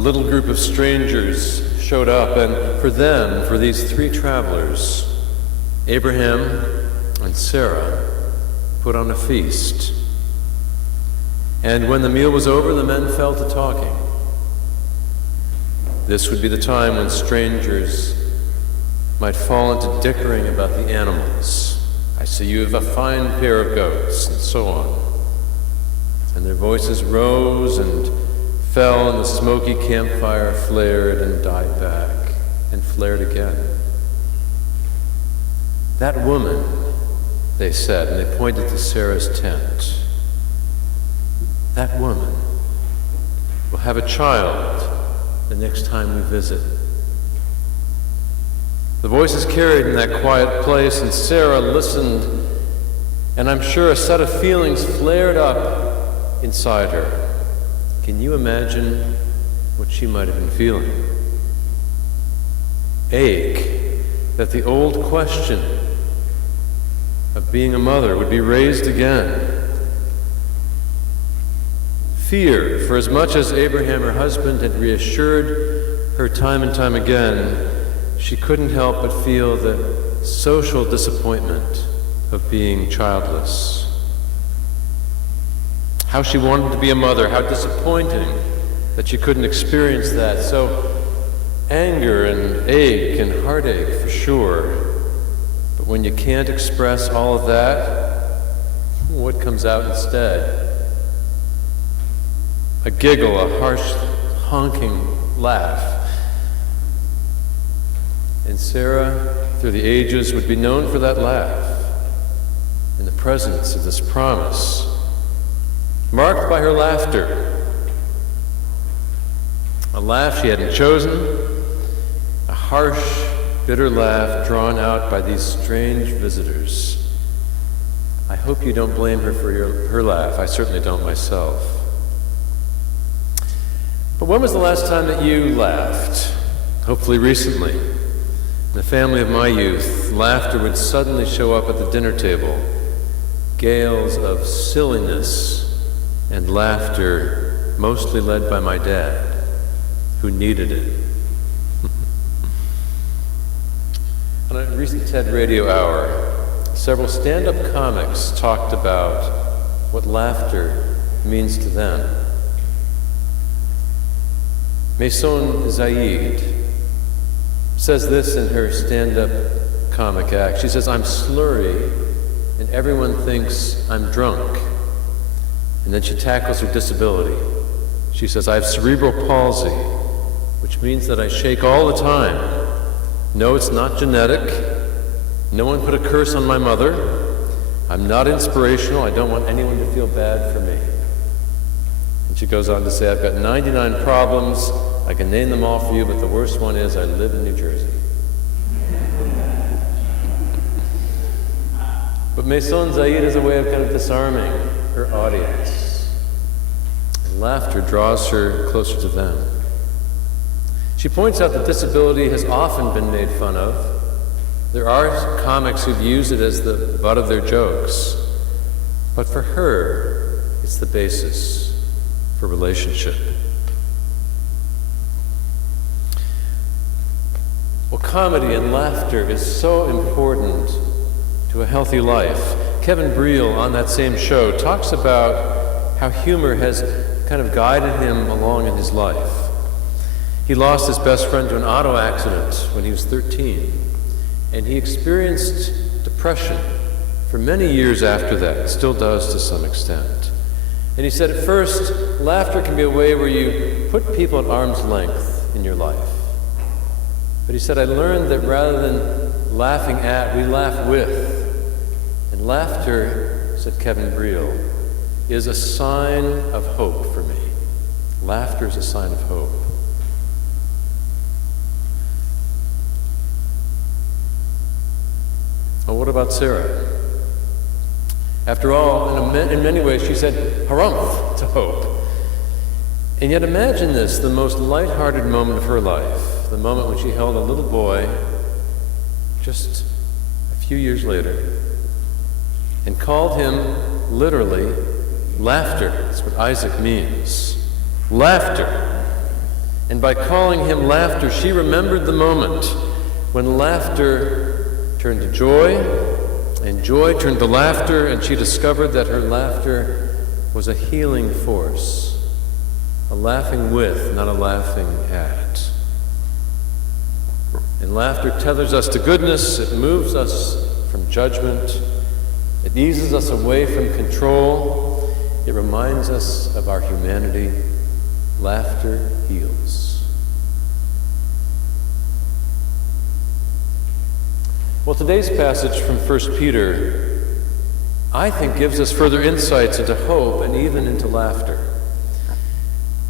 little group of strangers showed up, and for these three travelers, Abraham and Sarah put on a feast. And when the meal was over, the men fell to talking. This would be the time when strangers might fall into dickering about the animals. I see you have a fine pair of goats, and so on. And their voices rose and fell, and the smoky campfire flared and died back and flared again. That woman, they said, and they pointed to Sarah's tent. That woman will have a child the next time we visit. The voices carried in that quiet place, and Sarah listened, and I'm sure a set of feelings flared up inside her. Can you imagine what she might have been feeling? Ache that the old question of being a mother would be raised again. Fear, for as much as Abraham, her husband, had reassured her time and time again, she couldn't help but feel the social disappointment of being childless. How she wanted to be a mother, how disappointing that she couldn't experience that. So anger and ache and heartache for sure. But when you can't express all of that, what comes out instead? A giggle, a harsh, honking laugh. And Sarah, through the ages, would be known for that laugh in the presence of this promise, marked by her laughter. A laugh she hadn't chosen, a harsh, bitter laugh drawn out by these strange visitors. I hope you don't blame her for her laugh. I certainly don't myself. But when was the last time that you laughed? Hopefully recently. In the family of my youth, laughter would suddenly show up at the dinner table. Gales of silliness and laughter, mostly led by my dad, who needed it. On a recent TED Radio Hour, several stand-up comics talked about what laughter means to them. Maison Zaid says this in her stand-up comic act. She says, "I'm slurry, and everyone thinks I'm drunk." And then she tackles her disability. She says, "I have cerebral palsy, which means that I shake all the time. No, it's not genetic. No one put a curse on my mother. I'm not inspirational. I don't want anyone to feel bad for me." And she goes on to say, "I've got 99 problems. I can name them all for you, but the worst one is I live in New Jersey." But Maison Zaid is a way of kind of disarming her audience. And laughter draws her closer to them. She points out that disability has often been made fun of. There are comics who've used it as the butt of their jokes. But for her, it's the basis for relationship. Well, comedy and laughter is so important to a healthy life. Kevin Briel, on that same show, talks about how humor has kind of guided him along in his life. He lost his best friend to an auto accident when he was 13, and he experienced depression for many years after that, still does to some extent. And he said, at first, laughter can be a way where you put people at arm's length in your life. But he said, I learned that rather than laughing at, we laugh with. And laughter, said Kevin Briel, is a sign of hope for me. Laughter is a sign of hope. Well, what about Sarah? After all, in many ways, she said, harumph to hope. And yet imagine this, the most lighthearted moment of her life, the moment when she held a little boy just a few years later and called him literally laughter. That's what Isaac means. Laughter. And by calling him laughter, she remembered the moment when laughter turned to joy, and joy turned to laughter, and she discovered that her laughter was a healing force, a laughing with, not a laughing at. And laughter tethers us to goodness, it moves us from judgment, it eases us away from control, it reminds us of our humanity. Laughter heals. Well, today's passage from 1 Peter, I think, gives us further insights into hope and even into laughter.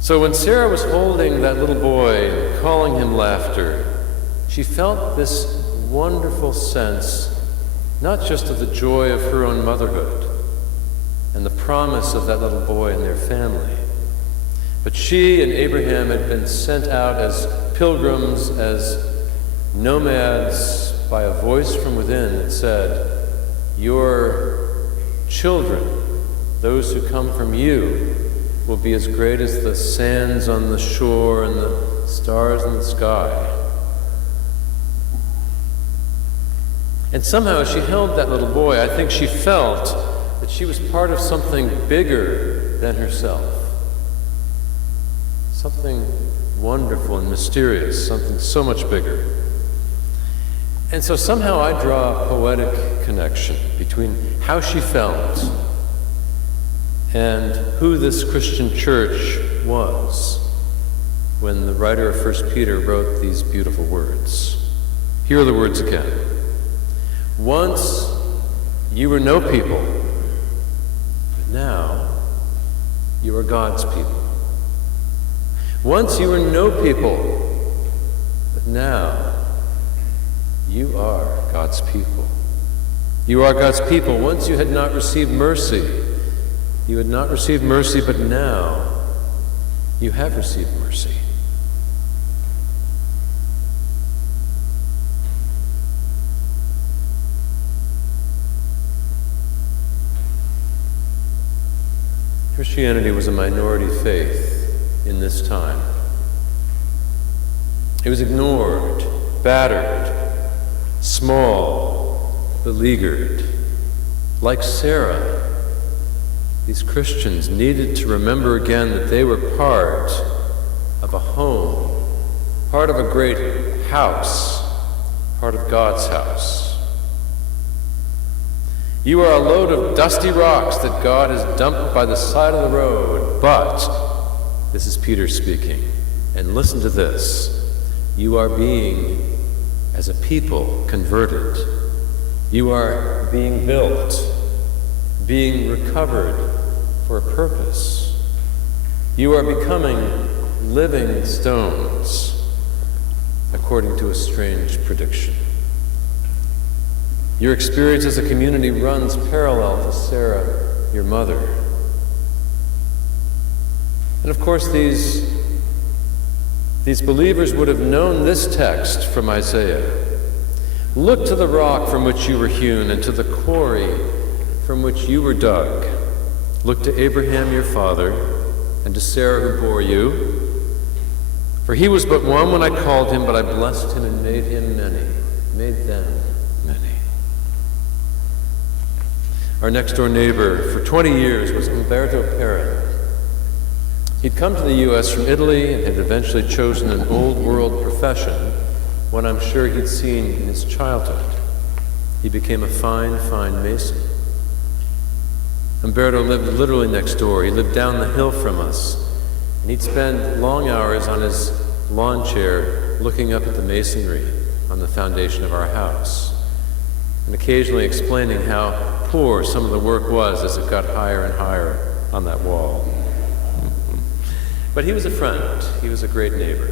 So when Sarah was holding that little boy and calling him laughter, she felt this wonderful sense, not just of the joy of her own motherhood and the promise of that little boy and their family, but she and Abraham had been sent out as pilgrims, as nomads, by a voice from within that said, "Your children, those who come from you, will be as great as the sands on the shore and the stars in the sky." And somehow as she held that little boy, I think she felt that she was part of something bigger than herself. Something wonderful and mysterious, something so much bigger. And so somehow I draw a poetic connection between how she felt and who this Christian church was when the writer of 1 Peter wrote these beautiful words. Here are the words again. "Once you were no people, but now you are God's people. Once you were no people, but now you are God's people. You are God's people. Once you had not received mercy. You had not received mercy, but now you have received mercy." Christianity was a minority faith in this time. It was ignored, battered, small, beleaguered. Like Sarah, these Christians needed to remember again that they were part of a home, part of a great house, part of God's house. You are a load of dusty rocks that God has dumped by the side of the road, but, this is Peter speaking, and listen to this, you are being, as a people, converted. You are being built, being recovered for a purpose. You are becoming living stones, according to a strange prediction. Your experience as a community runs parallel to Sarah, your mother. And of course, these believers would have known this text from Isaiah. "Look to the rock from which you were hewn, and to the quarry from which you were dug. Look to Abraham your father, and to Sarah who bore you. For he was but one when I called him, but I blessed him and made him many, made them many." Our next-door neighbor for 20 years was Umberto Perrin. He'd come to the U.S. from Italy and had eventually chosen an old-world profession, one I'm sure he'd seen in his childhood. He became a fine, fine mason. Umberto lived literally next door. He lived down the hill from us, and he'd spend long hours on his lawn chair looking up at the masonry on the foundation of our house, and occasionally explaining how poor some of the work was as it got higher and higher on that wall. But he was a friend. He was a great neighbor.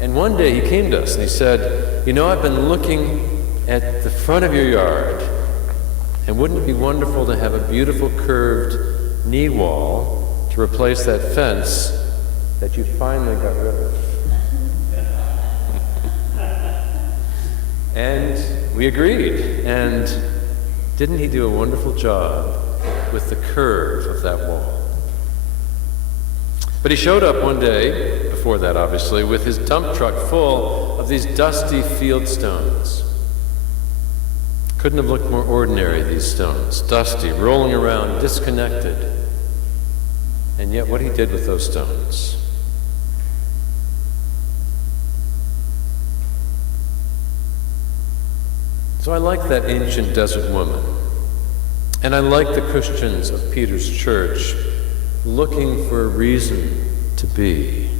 And one day he came to us and he said, "You know, I've been looking at the front of your yard, and wouldn't it be wonderful to have a beautiful curved knee wall to replace that fence that you finally got rid of?" And we agreed. And didn't he do a wonderful job with the curve of that wall? But he showed up one day, before that obviously, with his dump truck full of these dusty field stones. Couldn't have looked more ordinary, these stones, dusty, rolling around, disconnected. And yet what he did with those stones. So I like that ancient desert woman. And I like the Christians of Peter's church looking for a reason to be,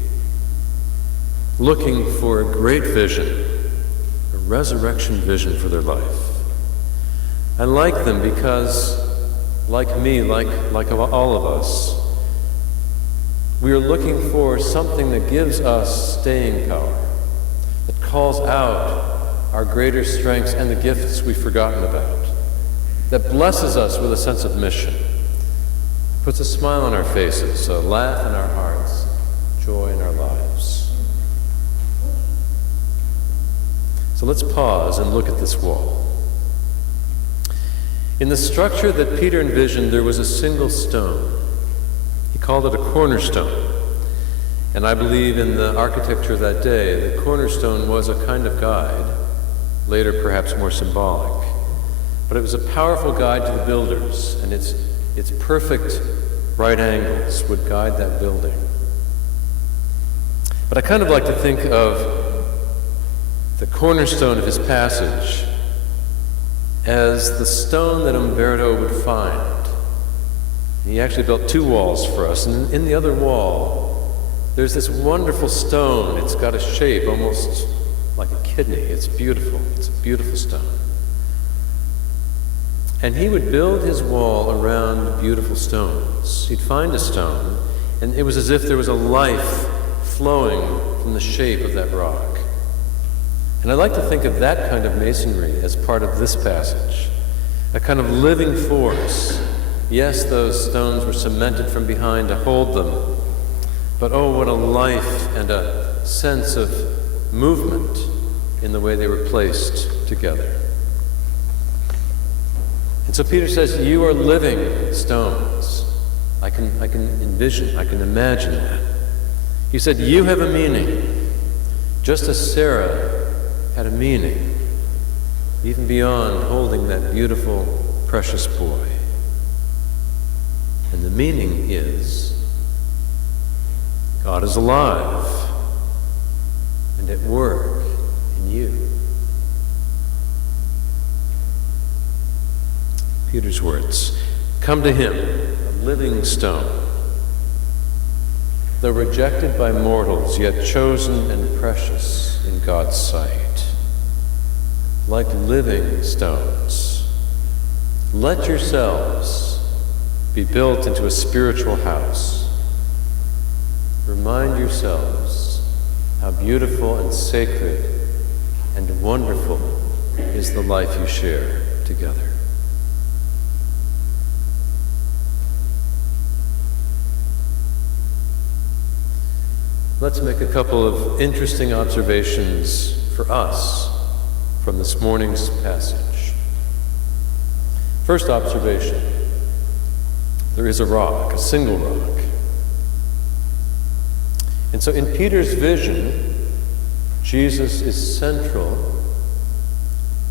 looking for a great vision, a resurrection vision for their life. I like them because, like me, like all of us, we are looking for something that gives us staying power, that calls out our greater strengths and the gifts we've forgotten about, that blesses us with a sense of mission, puts a smile on our faces, a laugh in our hearts, joy in our lives. So let's pause and look at this wall. In the structure that Peter envisioned, there was a single stone. He called it a cornerstone. And I believe in the architecture of that day, the cornerstone was a kind of guide, later perhaps more symbolic. But it was a powerful guide to the builders, and its perfect right angles would guide that building. But I kind of like to think of the cornerstone of his passage as the stone that Umberto would find. He actually built two walls for us, and in the other wall, there's this wonderful stone. It's got a shape almost like a kidney. It's beautiful. It's a beautiful stone. And he would build his wall around beautiful stones. He'd find a stone, and it was as if there was a life flowing from the shape of that rock. And I like to think of that kind of masonry as part of this passage, a kind of living force. Yes, those stones were cemented from behind to hold them, but oh, what a life and a sense of movement in the way they were placed together. And so Peter says, you are living stones. I can envision, I can imagine that. He said, you have a meaning, just as Sarah had a meaning, even beyond holding that beautiful, precious boy. And the meaning is, God is alive and at work in you. Peter's words, come to him, a living stone, though rejected by mortals, yet chosen and precious in God's sight. Like living stones, let yourselves be built into a spiritual house. Remind yourselves how beautiful and sacred and wonderful is the life you share together. Let's make a couple of interesting observations for us from this morning's passage. First observation, there is a rock, a single rock. And so in Peter's vision, Jesus is central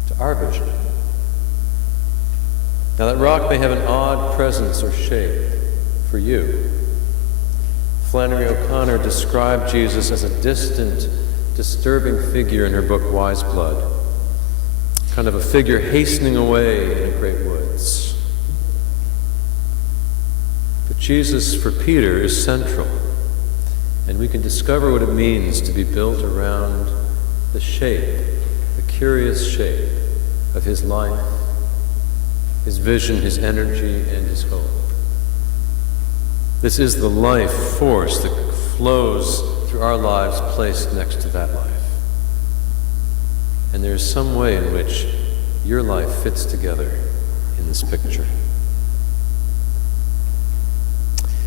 to our vision. Now that rock may have an odd presence or shape for you. Flannery O'Connor described Jesus as a distant, disturbing figure in her book Wise Blood, kind of a figure hastening away in the great woods. But Jesus, for Peter, is central, and we can discover what it means to be built around the shape, the curious shape of his life, his vision, his energy, and his hope. This is the life force that flows through our lives placed next to that life. And there's some way in which your life fits together in this picture.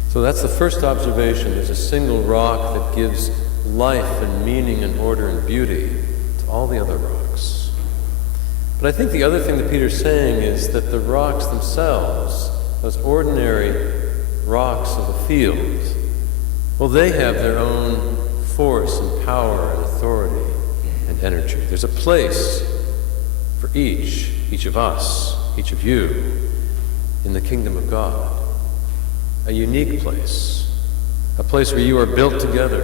So that's the first observation. There's a single rock that gives life and meaning and order and beauty to all the other rocks. But I think the other thing that Peter's saying is that the rocks themselves, those ordinary rocks of the field, Well, they have their own force and power and authority and energy. There's a place for each of us, each of you, in the kingdom of God. A unique place, a place where you are built together,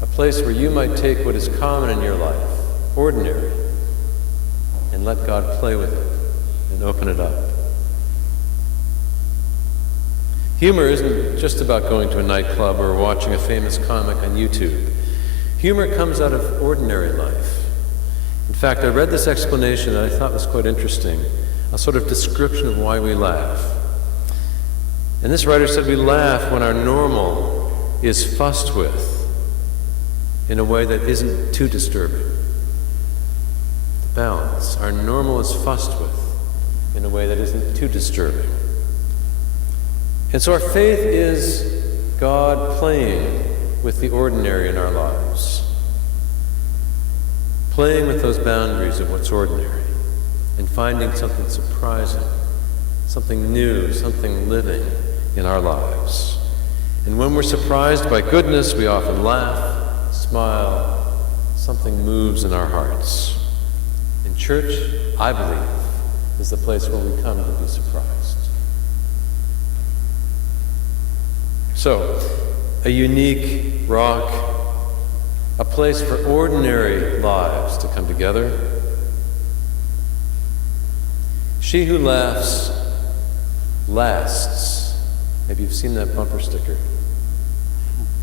a place where you might take what is common in your life, ordinary, and let God play with it and open it up. Humor isn't just about going to a nightclub or watching a famous comic on YouTube. Humor comes out of ordinary life. In fact, I read this explanation that I thought was quite interesting, a sort of description of why we laugh. And this writer said we laugh when our normal is fussed with in a way that isn't too disturbing. The balance. Our normal is fussed with in a way that isn't too disturbing. And so our faith is God playing with the ordinary in our lives, playing with those boundaries of what's ordinary, and finding something surprising, something new, something living in our lives. And when we're surprised by goodness, we often laugh, smile, something moves in our hearts. And church, I believe, is the place where we come to be surprised. So, a unique rock, a place for ordinary lives to come together. She who laughs lasts. Maybe you've seen that bumper sticker.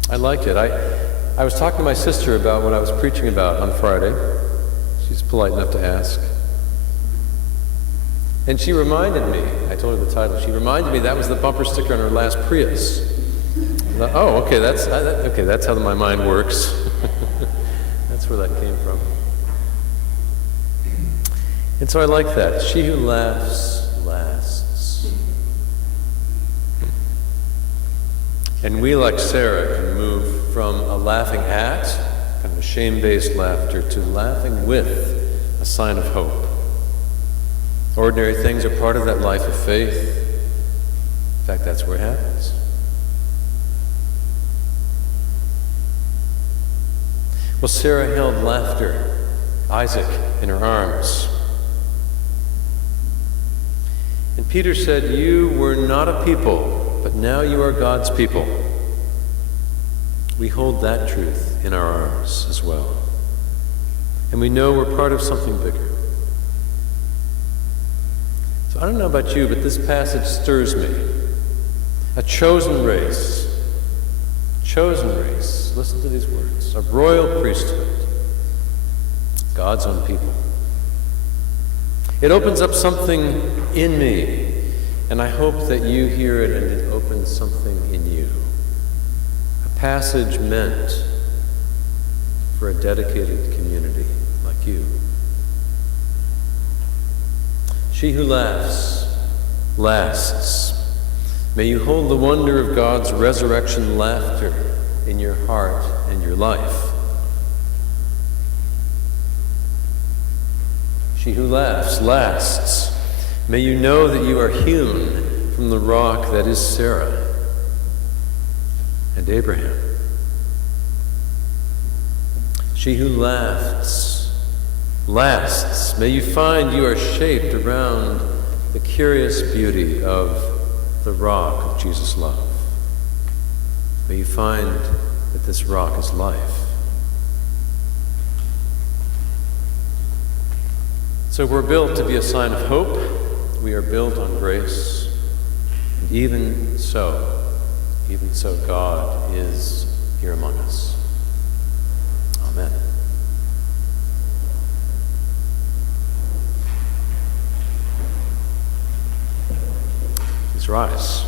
I like it. I was talking to my sister about what I was preaching about on Friday. She's polite enough to ask. And she reminded me, I told her the title, she reminded me that was the bumper sticker on her last Prius. I thought, oh, okay, that's how my mind works. That's where that came from. And so I like that. She who laughs lasts. And we, like Sarah, can move from a laughing at, kind of a shame-based laughter, to laughing with, a sign of hope. Ordinary things are part of that life of faith. In fact, that's where it happens. Well, Sarah held laughter, Isaac, in her arms. And Peter said, "You were not a people, but now you are God's people." We hold that truth in our arms as well. And we know we're part of something bigger. So I don't know about you, but this passage stirs me. A chosen race. Chosen race. Listen to these words. A royal priesthood. God's own people. It opens up something in me, and I hope that you hear it and it opens something in you. A passage meant for a dedicated community like you. She who laughs lasts. May you hold the wonder of God's resurrection laughter in your heart and your life. She who laughs lasts. May you know that you are hewn from the rock that is Sarah and Abraham. She who laughs lasts. May you find you are shaped around the curious beauty of the rock of Jesus' love. May you find that this rock is life. So we're built to be a sign of hope. We are built on grace. And even so, God is here among us. Amen. Please rise.